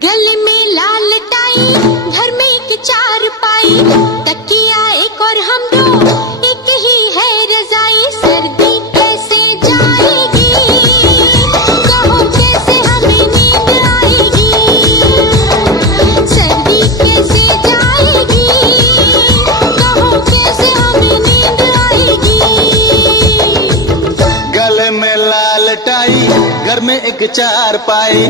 गले में लाल टाई, घर में एक चारपाई, तकिया एक और हम दो, एक ही है रजाई। सर्दी कैसे जाएगी, कहो कैसे हमें नींद आएगी। सर्दी कैसे जाएगी, कहो कैसे हमें नींद आएगी। गले में लाल टाई, घर में एक चारपाई,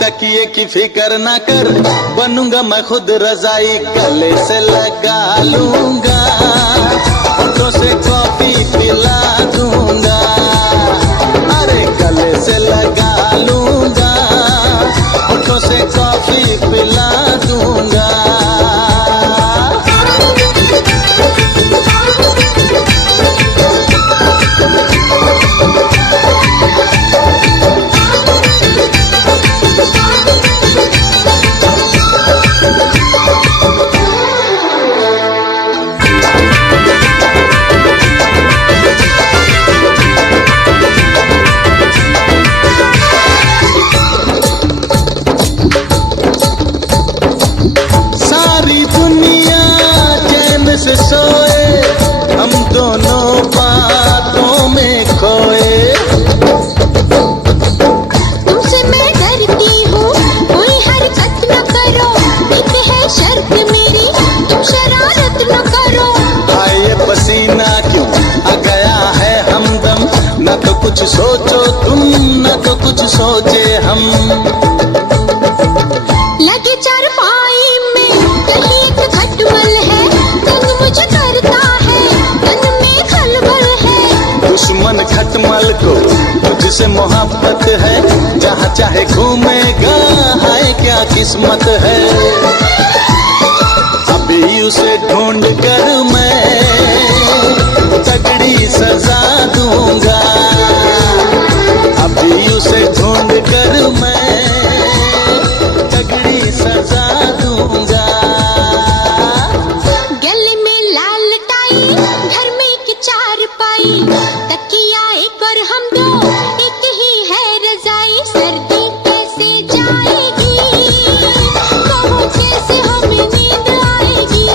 तकिए की फिक्र ना कर, बनूंगा मैं खुद रजाई। गले से लगा लूंगा, होठों से कॉफी पिला दूंगा। अरे गले से लगा लूंगा, होठों से कॉफी पिला दूंगा। से सोए हम दोनों बातों में खोए। तुमसे मैं डरती हूँ, कोई हरकत न करो, एक है शर्त मेरी, तुम शरारत न करो। हाय ये पसीना क्यों आ गया है हमदम, न तो कुछ सोचो तुम, न तो कुछ सोचे हम। लगे चारपाई में कहीं एक खटमल है, तन मुझे करता है, तन में खलबल है। दुश्मन खटमल को तुझसे मोहब्बत है, जहाँ चाहे घूमेगा, हाय क्या किस्मत है। अभी उसे ढूंढ कर मैं तगड़ी सजा दूंगा। अभी उसे ढूंढ कर मैं तगड़ी सजा दूंगा। गले में लाल टाई, घर में एक चारपाई, तकिया एक और हम दो, एक ही है रजाई। सर्दी कैसे जाएगी, कहो कैसे हमें नींद आएगी।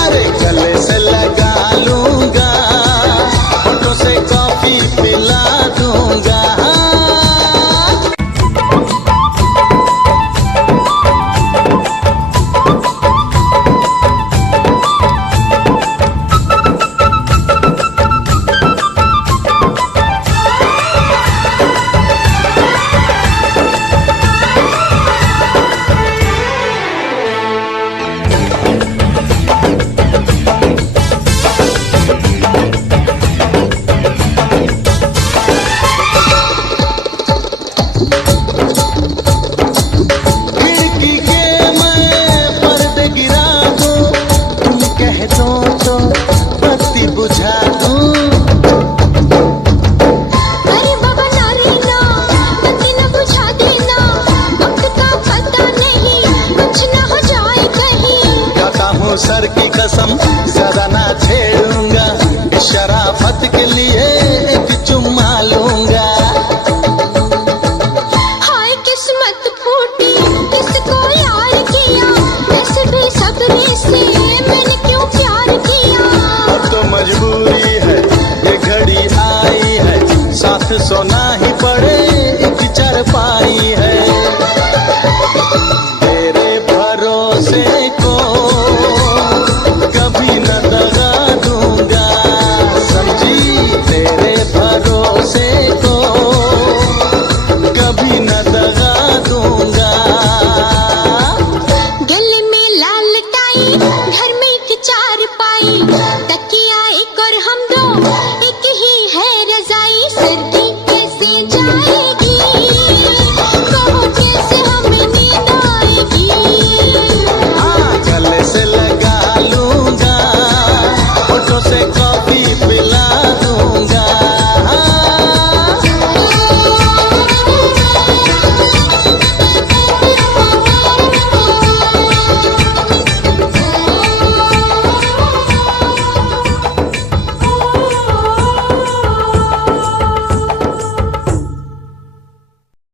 अरे गले से लगा लूंगा, होठों से कॉफी पिला दूंगा। खिड़की के मैं पर्दे गिरा दूं, तुम कह दो तो बत्ती बुझा दूं। अरे बाबा नारी ना, बत्ती न बुझा देना, वक्त का पता नहीं, कुछ न हो जाए कहीं। खाता हूँ सर की कसम, ज्यादा ना छेड़ूंगा, शराफत के लिए एक चुम्मा लूंगा। हाय किस्मत फूटी, किसको यार किया, वैसे बेसब्री से मैंने क्यों प्यार किया। अब तो मजबूरी है, ये घड़ी आई है, साथ सोना ही